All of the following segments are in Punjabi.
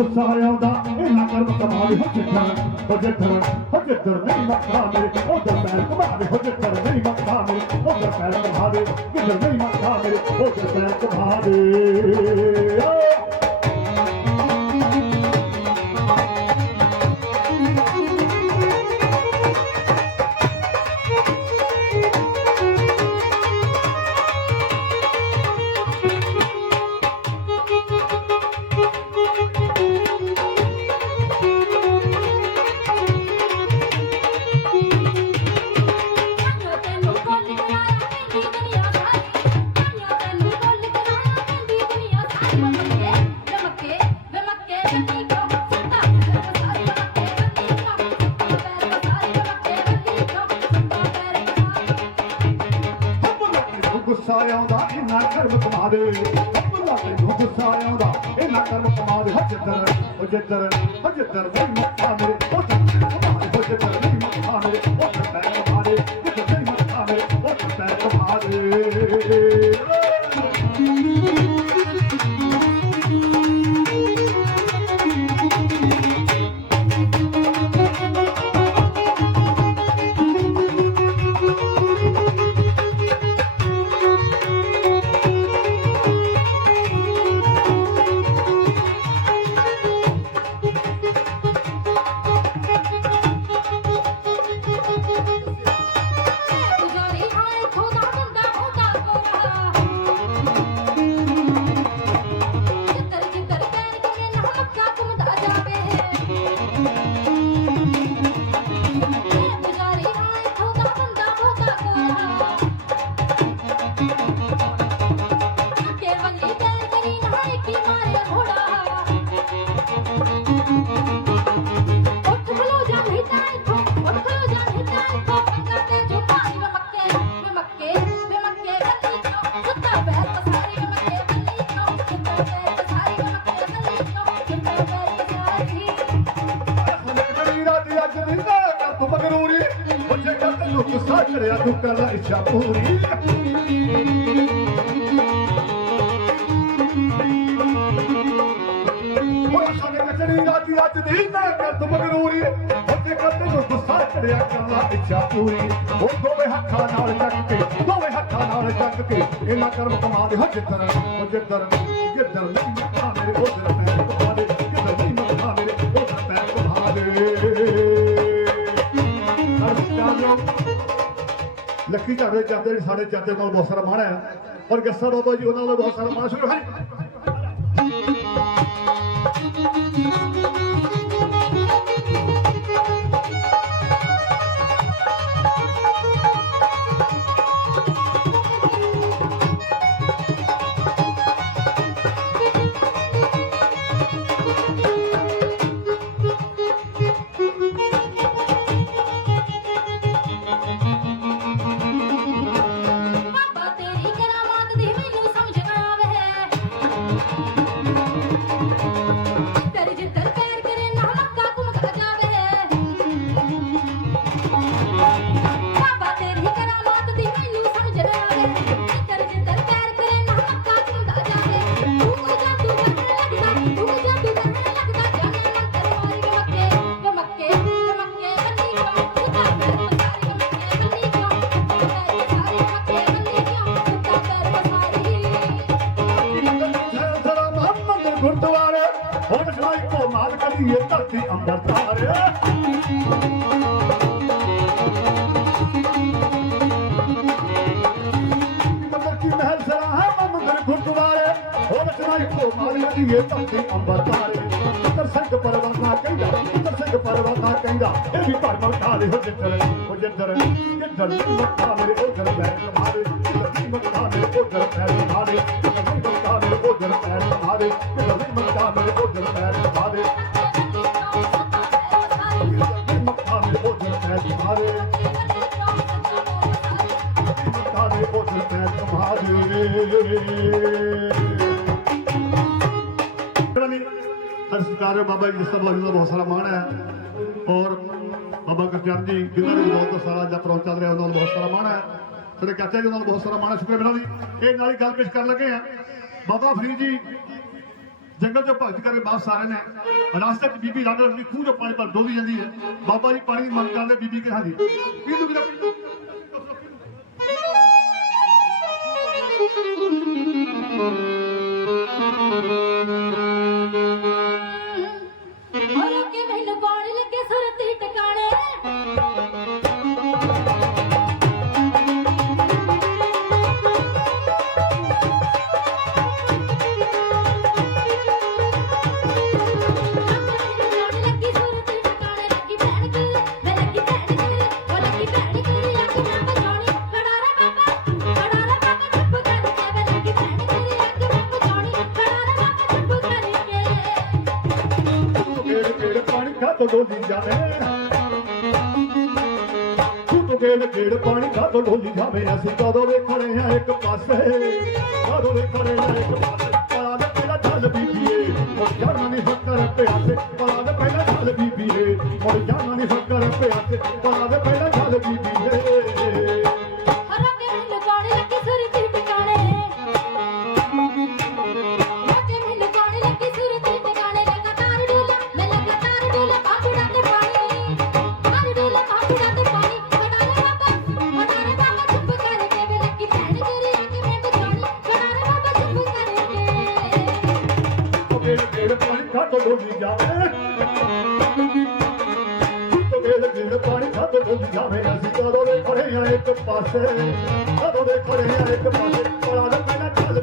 ਗੁੱਸਾ ਆਉਂਦਾ ਇਹਨਾਂ ਕਰਮ ਕਮਾਲ ਹੋ ਜਿੱਤਰ ਹੋ ਜਿੱਤਰ ਹੋ ਜਿੱਤਰ ਨਹੀਂ ਮੱਕਾ ਮੇਰੇ, ਉਧਰ ਪੈਰ ਕਮਾਲ ਹੋ ਜਿੱਤਰ ਨਹੀਂ ਮੱਕਾ ਮੇਰੇ, ਉਧਰ ਪੈਰ ਕਮਾ ਕਿਧਰ ਨਹੀਂ ਮੱਕਾ ਮੇਰੇ, ਉਧਰ ਪੈਰ ਕਮਾ ਆਉਂਦਾ ਇਹਨਾਂ ਕਰਮ ਕਮਾ ਦੇ ਅੱਲਾ ਤੈਨੂੰ ਗੁੱਸਾ ਆਉਂਦਾ ਇਹਨਾਂ ਕਰਮ ਕਮਾ ਦੇ ਹੋ ਜਿੱਤਰ ਨਹੀਂ ਮੱਕਾ ਮੇਰੇ ਉਧਰ ਪੈਰ ਕਮਾ ਦੇ ਨਹੀਂ ਮੱਕਾ ਮੇਰੇ ਉਧਰ ਚੜਿਆ ਕਰ ਲੈ ਇੱਛਾ ਪੂਰੀ। ਉਹ ਦੋਵੇਂ ਹੱਥਾਂ ਨਾਲ ਚੱਕ ਕੇ, ਦੋਵੇਂ ਹੱਥਾਂ ਨਾਲ ਚੱਕ ਕੇ ਇਹਨਾਂ ਕਰਮ ਕਮਾ ਦੇ ਹੋ ਜਿੱਤਰ ਉਹ ਜਿੱਤਰ ਜਿੱਤਰ ਨਹੀਂ ਮੱਥਾ ਮੇਰੇ ਉਹ ਦਿਲ ਪੈਰ ਕਮਾ ਦੇ ਜਿੱਤਰ ਨਹੀਂ ਮੱਥਾ ਮੇਰੇ ਉਹ ਦਿਲ ਪੈਰ ਕਮਾ ਦੇ। ਅਰਸ਼ਾਨੋ ਲੱਕੀ ਝਾੜੇ ਚਾਚੇ ਨੇ ਸਾਡੇ ਚਾਚੇ ਨਾਲ ਬਹੁਤ ਸਾਰਾ ਮਾਣ ਹੈ। ਔਰ ਗੱਸਾ ਬਾਬਾ ਜੀ, ਉਹਨਾਂ ਦਾ ਬਹੁਤ ਸਾਰਾ ਮਾਣ ਸ਼ੁਰੂ ਹੈ। ਧਰਤੀ ਅੰਦਰ ਤਾਰੇ ਮਦਰ ਕੀ ਮਹਿਲ ਸਰਾ ਹੈ ਮੁਹੰਮਦ ਗੁਰਦੁਆਰੇ ਹੁਣ ਜਲਾਈ ਕੋ ਮਾਲ ਕਰੀਏ ਧਰਤੀ ਅੰਦਰ ਤਾਰੇ ਪੁੱਤਰ ਸਿੰਘ ਪਰਵਾਨਾ ਕਹਿੰਦਾ ਪੁੱਤਰ ਸਿੰਘ ਪਰਵਾਨਾ ਕਹਿੰਦਾ ਇਹ ਵੀ ਭਰਮਲ ਖਾਲੇ ਹੋ ਜਿੱਤਰ ਹੋ ਜਿੱਤਰ ਜਿੱਤਰ ਮੱਥਾ ਮੇਰੇ ਉਹ ਜਲ ਪੈਰ ਕਮਾਰੇ ਜਿੱਤਰ ਮੱਥਾ ਸਤਿਕਾਰ ਬਾਬਾ ਜੀ, ਜਿਸ ਤਰ੍ਹਾਂ ਲੱਗਦਾ ਬਹੁਤ ਸਾਰਾ ਮਾਣ ਹੈ। ਔਰ ਬਾਬਾ ਗੁਰਚਰਨ ਜੀ, ਜਿਨ੍ਹਾਂ ਨੂੰ ਬਹੁਤ ਸਾਰਾ ਜਪ ਰੌਣ ਚੱਲ ਰਿਹਾ, ਉਹਨਾਂ ਨੂੰ ਬਹੁਤ ਸਾਰਾ ਮਾਣ ਹੈ। ਸਾਡੇ ਚਾਚਾ ਜੀ, ਉਹਨਾਂ ਨੂੰ ਬਹੁਤ ਸਾਰਾ ਮਾਣ ਹੈ। ਸ਼ੁਕਰ ਮੇਰਾ ਜੀ। ਇਹ ਨਾਲ ਹੀ ਗੱਲ ਪੇਸ਼ ਕਰਨ ਲੱਗੇ ਆ ਬਾਬਾ ਫਰੀਦ ਜੀ, ਜੰਗਲ ਚੋਂ ਭਗਤ ਕਰਕੇ ਬਾਪ ਸਾਰੇ ਨੇ। ਰਸਤੇ 'ਚ ਬੀਬੀ ਲੰਘ ਰਹੀ ਖੂਹ ਚੋਂ ਪਾਣੀ ਪਰ ਡੋਲੀ ਜਾਂਦੀ ਹੈ। ਬਾਬਾ ਜੀ, ਪਾਣੀ ਦੀ ਮੰਗ ਕਰਦੇ ਬੀਬੀ ਕਹਾਂਦੀ ਇਹਨੂੰ ਵੀ ਗੇੜ ਗੇੜ ਪਾਣੀ ਕਦੋਂ ਢੋਲੀ ਜਾਵੇ। ਅਸੀਂ ਕਦੋਂ ਵੇਖਣੇ ਆ ਇੱਕ ਪਾਸੇ। ਕਦੋਂ ਵੇਖਣੇ ਆ ਇੱਕ ਪਾਸੇ। ਪਲਾ ਦੇ ਪਹਿਲਾਂ ਚੱਲ ਬੀਬੀਏ, ਮੁੜ ਜਾਣਾ ਨਹੀਂ ਫੱਕਰ ਪਿਆਸੇ। ਪਲਾ ਦੇ ਪਹਿਲਾਂ ਚੱਲ ਬੀਬੀਏ, ਮੁੜ ਜਾਣਾ ਨਹੀਂ ਫੱਕਰ ਪਿਆਸੇ। ਪਲਾ ਦੇ ਪਹਿਲਾਂ ਚੱਲ ਬੀਬੀਏ। ਵੇਲ ਜਾਵੇ। ਪਾਣੀ ਘੱਟ ਡੋਲੀ ਜਾਵੇ। ਅਸੀਂ ਕਦੋਂ ਦੇ ਖੜੇ ਆ ਇੱਕ ਪਾਸੇ। ਕਦੋਂ ਦੇ ਖੜੇ ਆ ਇੱਕ ਪਾਸੇ। ਪੜਾ ਦੇ ਪਹਿਲਾਂ ਚੱਲ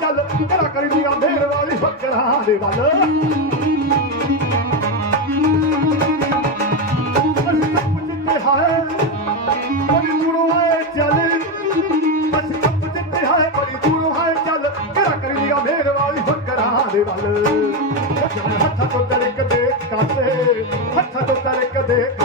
ਚੱਲ ਤੇਰਾ ਕਰਦੀਆਂ ਫੇਰ ਵਾਲੀ ਫੱਕਰਾਂ ਦੇ ਵੱਲ। ਦੇ ਵੱਲ। ਹੱਥਾਂ ਤੋਂ ਤਰਕਦੇ ਕਾਸੇ ਹੱਥਾਂ ਤੋਂ ਤਰਕਦੇ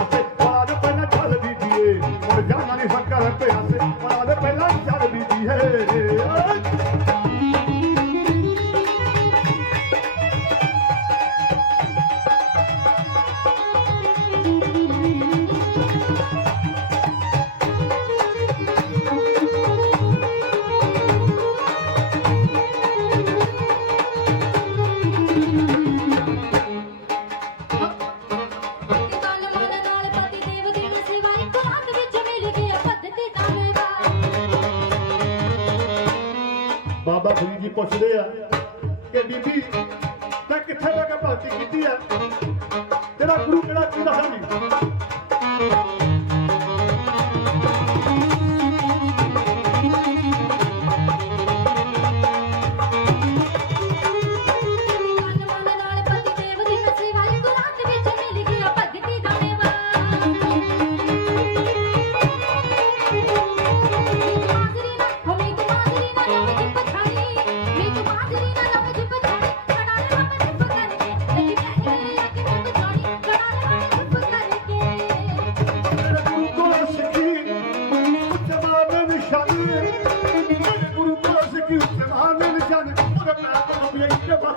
ਬਾਬਾ ਫਰੀਦ ਜੀ ਪੁੱਛਦੇ ਆ ਕਿ ਬੀਬੀ ਤਾਂ ਕਿੱਥੇ ਲੈ ਕੇ ਭਗਤੀ ਕੀਤੀ ਆ? ਤੇਰਾ ਗੁਰੂ ਕਿਹੜਾ ਕਿਹਦਾ ਹੈ ਨਹੀਂ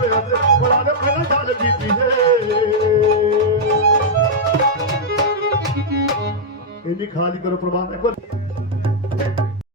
ਪਿਆ ਤੇ ਬੁਲਾ ਦੇ ਪਹਿਲਾਂ ਗੱਲ ਕੀਤੀ ਹੈ ਇੰਨੀ ਖਾਲੀ ਕਰੋ ਪ੍ਰਮਾਨ ਇੱਕ